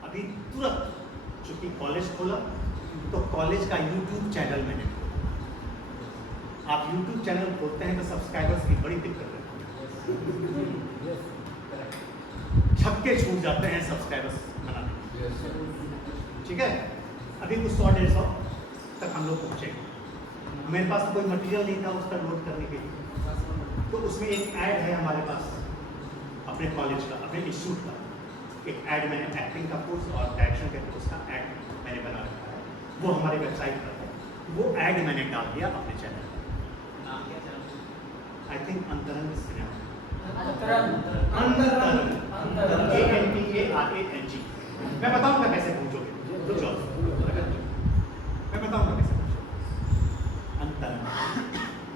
अभी तुरंत, चूंकि कॉलेज खोला तो कॉलेज का YouTube चैनल मैंने खोला। आप YouTube चैनल खोलते हैं तो सब्सक्राइबर्स की बड़ी दिक्कत है, छक्के छूट जाते हैं सब्सक्राइबर्स बनाने। ठीक है, अभी कुछ 100-150 तक हम लोग पहुँचेंगे। मेरे पास तो कोई मटेरियल नहीं था उस पर लोड करने के लिए, तो उसमें एक ऐड है हमारे पास अपने कॉलेज का, अपने इंस्टीट्यूट का एक ऐड। मैंने एक्टिंग का कोर्स और डायरेक्शन के कोर्स का ऐड मैंने बना रखा है, वो हमारे वेबसाइट पर है। वो ऐड मैंने डाल दिया अपने चैनल पर। आई थिंक अंतरंग सिनेमा, अंतरंग, ANTARANG। मैं बताऊंगा कैसे पहुंचोगे, मैं बताऊंगा कैसे पहुंचोगे अंतरंग।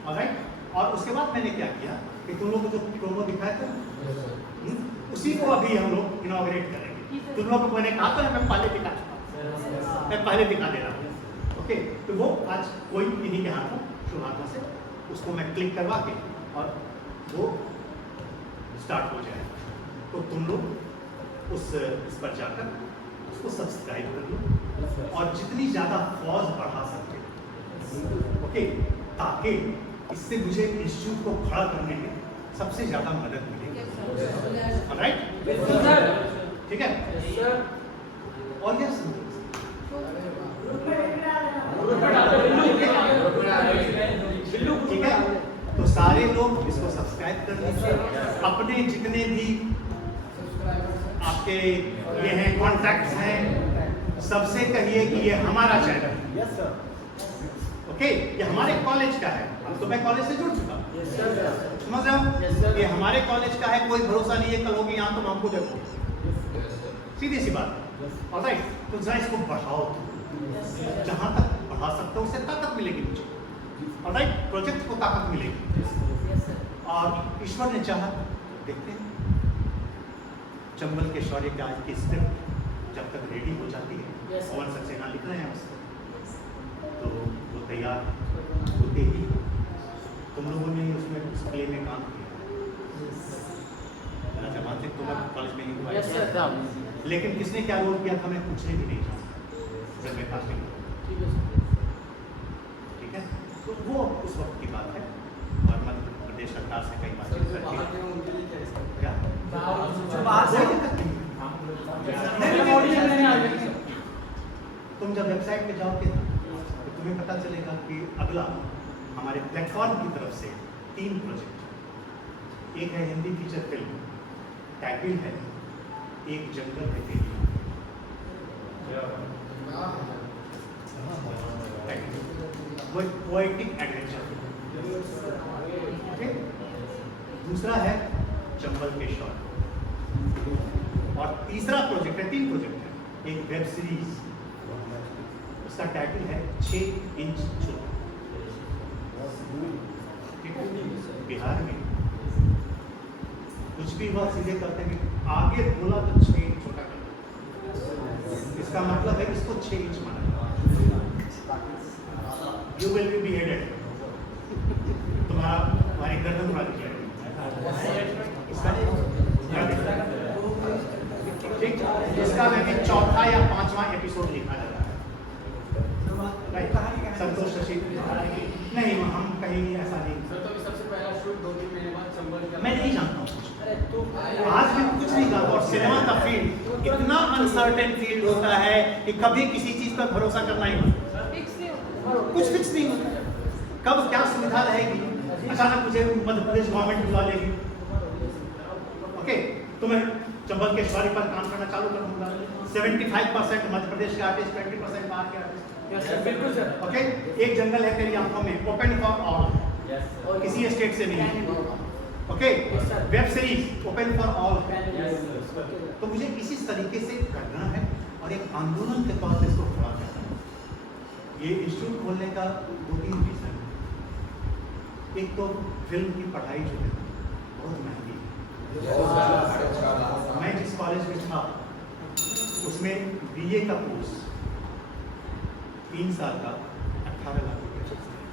ऑलराइट, और उसके बाद मैंने क्या किया कि तुम लोग को जो प्रोमो दिखाया था उसी को अभी हम लोग इनॉग्रेट करेंगे। तुम लोग को मैंने कहा था मैं पहले दिखा चुका, मैं पहले दिखा दे रहा हूँ। ओके, तो वो आज कोई इन्हीं के हाथों, शुभ हाथों से उसको मैं क्लिक करवा के और वो स्टार्ट हो जाएगा। तो तुम लोग इस पर जाकर उसको सब्सक्राइब कर लो और जितनी ज़्यादा फौज बढ़ा सकते हो, ओके, ताकि इससे मुझे इंस्टीट्यूट को खड़ा करने में सबसे ज़्यादा मदद मिलेगी। ऑलराइट, ठीक है। और यस, ठीक है, तो सारे लोग इसको सब्सक्राइब कर लीजिए। अपने जितने भी आपके ये हैं कॉन्टैक्ट्स हैं, सबसे कहिए कि ये हमारा चैनल है। Yes sir. ओके, ये हमारे कॉलेज का है, तो मैं कॉलेज से जुड़ चुका, समझ रहे हो? ये हमारे कॉलेज का है, कोई भरोसा नहीं है कल होगी यहाँ तो हमको देखो, सीधी सी बात। ऑलराइट, तो जरा इसको बढ़ाओ, जहाँ तक बढ़ा सकते हो उससे ताकत मिलेगी मुझे। ऑलराइट, प्रोजेक्ट को ताकत मिलेगी और ईश्वर ने चाहा, देखते हैं चंबल के शौर्य के आज की स्क्रिप्ट जब तक रेडी हो जाती है, पवन सक्सेना लिख रहे हैं उसको, तो वो तैयार होते ही तुम लोगों ने उसमें उस प्ले में काम किया, अच्छा मानसिक तो कॉलेज में ही हुआ यस सर। लेकिन किसने क्या रोल किया था मैं पूछने भी नहीं चाहता जब मैं कास्टिंग ठीक है सर। ठीक है तो वो उस वक्त की बात है और मध्य प्रदेश सरकार से कई बात सर जो बाहर के हैं उनके लिए क्या है इसका? क्या जो बाहर से कोई दिक्कत नहीं है। तुम जब वेबसाइट पे जाओगे ना तो तुम्हें पता चलेगा कि अगला हमारे प्लेटफॉर्म की तरफ से 3 प्रोजेक्ट, एक है हिंदी फीचर फिल्म टाइटल है, एक जंगल है तेरी, वो पोएटिक एडवेंचर, ओके। दूसरा है चंबल के शॉट और तीसरा प्रोजेक्ट है, 3 प्रोजेक्ट है, एक वेब सीरीज, उसका टाइटल है 6 इंच छोटा। बिहार में कुछ भी हुआ सीधे करते हैं, आगे बोला तो 6 इंच छोटा कर दो। इसका मतलब है इसको 6 इंच माना। यू विल बी beheaded, तुम्हारी गर्दन उड़ा दी जाएगी। ठीक, इसका मैंने 4था या 5वां एपिसोड लिखा जा रहा है। संतोष शशि नहीं, हम कहीं ऐसा नहीं। सर तो अभी सबसे पहला शूट 2-3 महीने बाद चंबल का मैं नहीं जानता हूँ आज भी कुछ नहीं जानता। और सिनेमा का फील्ड इतना अनसर्टेन फील्ड होता है कि कभी किसी चीज पर भरोसा करना ही नहीं, कुछ फिक्स नहीं होता। कब क्या सुविधा रहेगी, अचानक मुझे मध्य प्रदेश गवर्नमेंट बुला लेगी, ओके, तो मैं चंबल के शिवारी पर काम करना चालू कर दूंगा। 75% मध्य प्रदेश के आर्टिस्ट, 20% बाहर के आर्टिस्ट। बिल्कुल सर। ओके, एक जंगल है तेरी आंखों में, ओपन फॉर ऑल, किसी स्टेट से नहीं, okay. Web series open for all, तो मुझे इसी तरीके से करना है और एक आंदोलन के तौर पे इसको खड़ा करना है। ये इंस्टीट्यूट खोलने का 2-3 रीजन, एक तो फिल्म की पढ़ाई जो है बहुत महंगी है। मैं जिस कॉलेज में था उसमें बीए का कोर्स 3 साल का 18 लाख रुपए चलता है।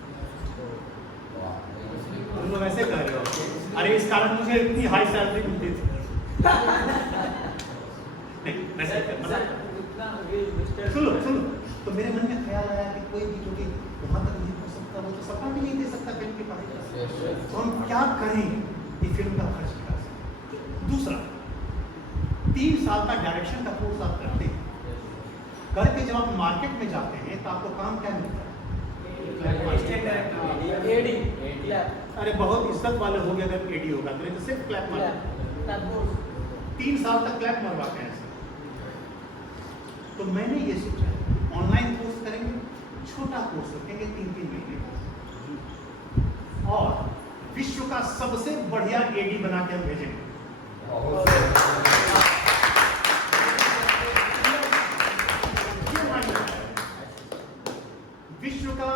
तुम लोग ऐसे कर रहे हो, अरे इस कारण मुझे इतनी हाई सैलरी मिलती थी। नहीं वैसे सुनो सुनो, तो मेरे मन में ख्याल आया कि कोई भी जो कि वहाँ तक नहीं पहुँच सकता वो तो सपना भी नहीं दे सकता फिल्म की पढ़ाई का, तो हम क्या करें कि फिल्म का खर्च निकाल सकें। दूसरा, 3 साल का डायरेक्शन का कोर्स आप करते हैं, करके जब आप मार्केट में जाते हैं तो आपको काम क्या मिलता है? अरे बहुत इज्जत वाले हो गए अगर एडी होगा तो, नहीं तो सिर्फ क्लैप मार। 3 साल तक क्लैप मरवाते हैं ऐसे। तो मैंने ये सोचा ऑनलाइन कोर्स करेंगे, छोटा कोर्स रखेंगे 3-3 महीने और विश्व का सबसे बढ़िया एडी बना के हम भेजेंगे। विश्व का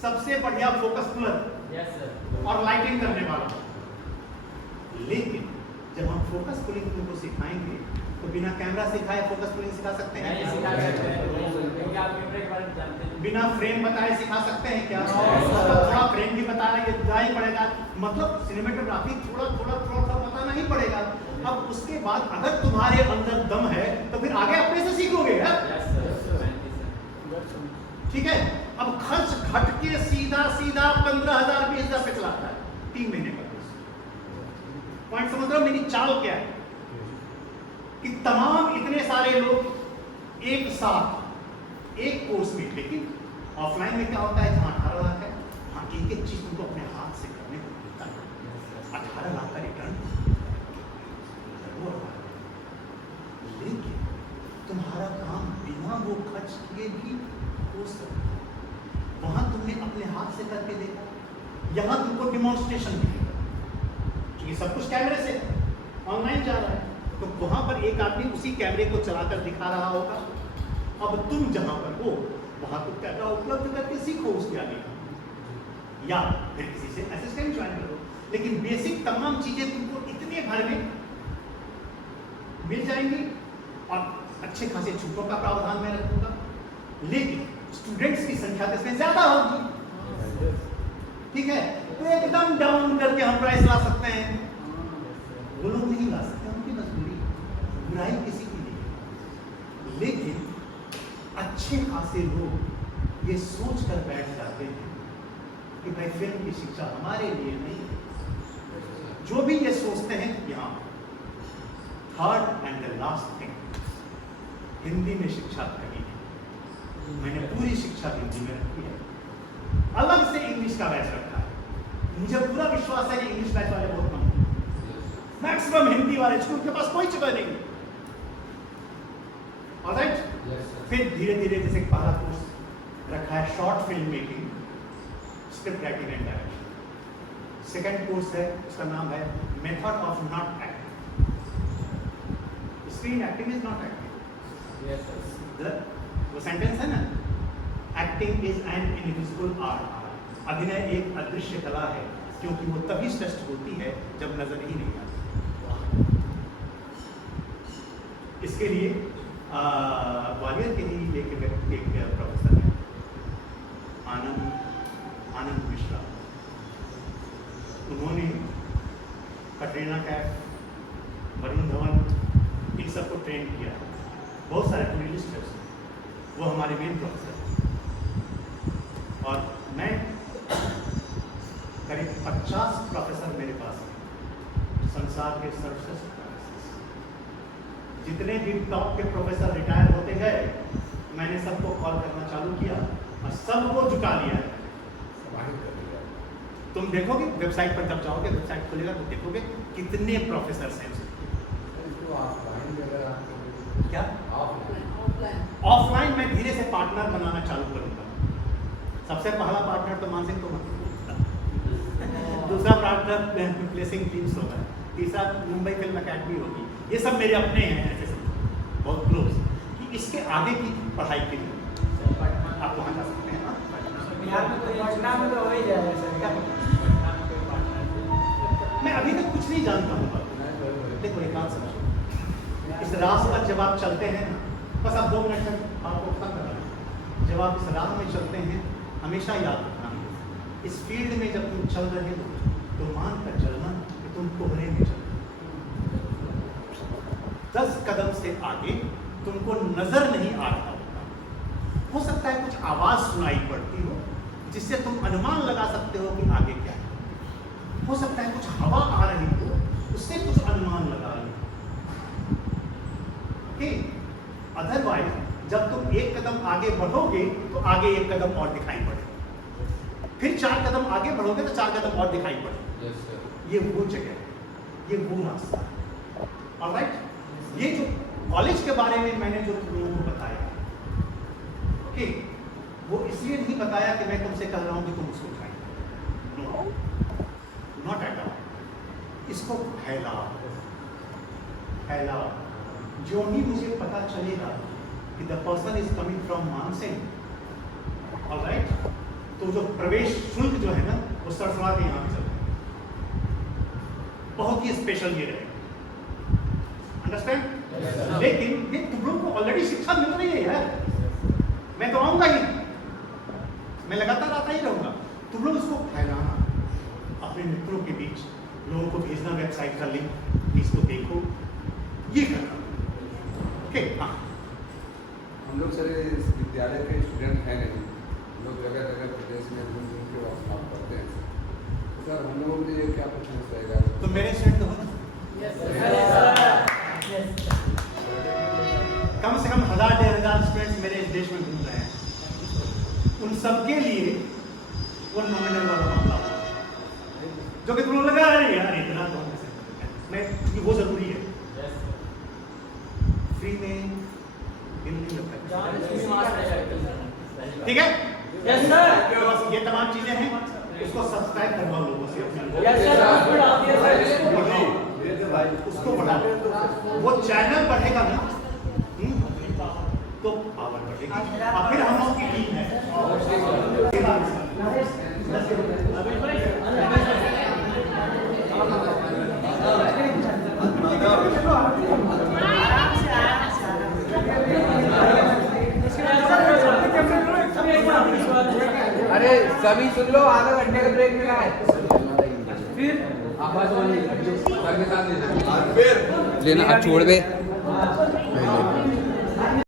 सबसे बढ़िया फोकस पुलर और लाइटिंग करने वाला। लेकिन जब हम फोकस पुलिंग तुमको सिखाएंगे तो बिना कैमरा सिखाए फोकस पुलिंग सिखा सकते हैं? बिना फ्रेम बताए सिखा सकते हैं क्या? थोड़ा फ्रेम भी बता रहे हैं ही पड़ेगा, मतलब सिनेमेटोग्राफी थोड़ा बताना ही पड़ेगा। अब उसके बाद अगर तुम्हारे अंदर दम है तो फिर आगे अपने से सीखोगे यार। ठीक है, अब खर्च घट के सीधा 15,000-20,000 पे चलाता है 3 महीने का कोर्स। पॉइंट समझ रहे हो मेरी चाल क्या है? कि तमाम इतने सारे लोग एक साथ एक कोर्स में, लेकिन ऑफलाइन में क्या होता है, जहां 18 लाख है हाँ एक चीज तुमको अपने हाथ से करने को मिलता है। 18 लाख का रिटर्न, लेकिन तुम्हारा काम बिना वो खर्च किए भी हो सकता है। वहां तुमने अपने हाथ से करके देखा, यहां तुमको डिमॉन्स्ट्रेशन मिलेगा क्योंकि सब कुछ कैमरे से ऑनलाइन जा रहा है, तो वहां पर एक आदमी उसी कैमरे को चलाकर दिखा रहा होगा। अब तुम जहां पर हो वहां तो कैमरा उपलब्ध करके सीखो उसके आगे का, या फिर किसी से असिस्टेंट ज्वाइन करो। लेकिन बेसिक तमाम चीजें तुमको इतने भर में मिल जाएंगी और अच्छे खासे छूटों का प्रावधान मैं रखूंगा, लेकिन स्टूडेंट्स की संख्या तो इसमें ज्यादा होगी। तो ठीक है, तो एकदम डाउन करके हम प्राइस ला सकते हैं, वो लोग नहीं ला सकते, उनकी मजबूरी है, बुराई किसी की नहीं है। लेकिन अच्छे खासे लोग ये सोच कर बैठ जाते हैं कि भाई फिल्म की शिक्षा हमारे लिए नहीं है। जो भी ये सोचते हैं, यहाँ third and the last thing, Hindi में शिक्षा कहीं नहीं। मैंने पूरी शिक्षा हिंदी में रखी है, अलग से इंग्लिश का बैच रखा है। मुझे पूरा विश्वास है कि इंग्लिश बैच वाले बहुत कम हैं, मैक्सिमम हिंदी वाले स्कूल के पास कोई जगह नहीं। ऑलराइट, फिर धीरे धीरे जैसे पहला कोर्स रखा है short film making, script writing and direction. Second course है, उसका नाम है method of not acting. Screen acting is not acting, वो सेंटेंस है ना, acting is an invisible art. अभिनय एक अदृश्य कला है, क्योंकि वो तभी श्रेष्ठ होती है जब नजर ही नहीं आती। इसके लिए ग्वालियर के ही एक प्रोफेसर है, आनंद मिश्रा। उन्होंने कटरीना कैफ, वरुण धवन, इन सबको ट्रेन किया। बहुत सारे टूरिस्ट है, वो हमारे मेन प्रोफेसर हैं। और मैं करीब 50 प्रोफेसर मेरे पास हैं, संसार के सर्वश्रेष्ठ प्रोफेसर। जितने भी टॉप के प्रोफेसर रिटायर होते गए, मैंने सबको कॉल करना चालू किया और सबको जुटा लिया है। तुम देखोगे वेबसाइट पर, जब जाओगे वेबसाइट खोलेगा तो देखोगे कितने प्रोफेसर हैं। क्या ऑफलाइन मैं धीरे से पार्टनर बनाना चालू करूंगा। सबसे पहला पार्टनर तो मानसिंह तो दूसरा पार्टनर प्लेसिंग टीम्स होगा, तीसरा मुंबई फिल्म अकेडमी होगी। ये सब मेरे अपने हैं, ऐसे सब बहुत क्लोज। कि इसके आगे की पढ़ाई के लिए आप वहाँ जा सकते हैं। बिहार में तो पटना में तो हो ही जाएगा। मैं अभी तक कुछ नहीं जानता हूँ। देखो एक बात समझो, इस राह पर जब आप चलते हैं ना, बस आप 2 मिनट में आपको खत्म करना है। जब आप इस राह में चलते हैं, हमेशा याद रखना, इस फील्ड में जब तुम चल रहे हो तो मान कर चलना कि तुम कोहरे में चल 10 कदम से आगे तुमको नजर नहीं आ रहा होगा। हो सकता है कुछ आवाज सुनाई पड़ती हो जिससे तुम अनुमान लगा सकते हो कि आगे क्या है। हो सकता है कुछ हवा आ रही हो, उससे कुछ अनुमान लगा लो। अदरवाइज जब तुम 1 कदम आगे बढ़ोगे तो आगे 1 कदम और दिखाई पड़ेगा, फिर 4 कदम आगे बढ़ोगे तो 4 कदम और दिखाई पड़ेगा। ये वो जगह है, ये वो रास्ता है। ऑलराइट, ये जो कॉलेज के बारे में मैंने जो तुम लोगों को बताया, ओके, वो इसलिए नहीं बताया कि मैं तुमसे कह रहा हूं कि तुम उसको खाएं, नॉट एट ऑल। इसको फैलाओ। जो ही मुझे पता चलेगा कि the person is coming from Mansingh, alright, तो जो प्रवेश शुल्क जो है ना, वो सड़सड़ा के यहाँ पे चलता है। बहुत ही स्पेशल ये रहेगा, अंडरस्टैंड? लेकिन ये तुम लोग को ऑलरेडी शिक्षा मिल रही है यार। मैं तो आऊंगा ही, मैं लगातार आता ही रहूंगा। तुम लोग इसको फैलाना अपने मित्रों के बीच, लोगों को भेजना वेबसाइट का लिंक, इसको देखो, ये करना। ओके, हाँ, हम लोग सारे इस विद्यालय के स्टूडेंट हैं नहीं, हम लोग जगह जगह प्रदेश में घूम घूम के वहाँ काम करते हैं। सर हम लोगों के लिए क्या प्रश्न रहेगा? तो मेरे स्टूडेंट हो ना, कम से कम 1000-1500 स्टूडेंट्स मेरे इस देश में घूम रहे हैं। उन सबके लिए वो नॉमिनल वाला मामला होगा, जो कि तुम लोग लगा रहे हैं यार इतना तो मैं, वो जरूरी है। फ्री में बिल नहीं लगता, ठीक है? Yes sir. तो बस ये तमाम चीजें हैं, उसको सब्सक्राइब करवाओ लोगों से अपने। यस सर, उसको बढ़ाओ, वो चैनल बढ़ेगा ना, तो पावर बढ़ेगी, और फिर हम लोग की टीम है। अरे सभी सुन लो, आधा घंटे का ब्रेक मिला है। फिर आप बात समझ लीजिए, सर के साथ लेना। लेना, अब छोड़ बे।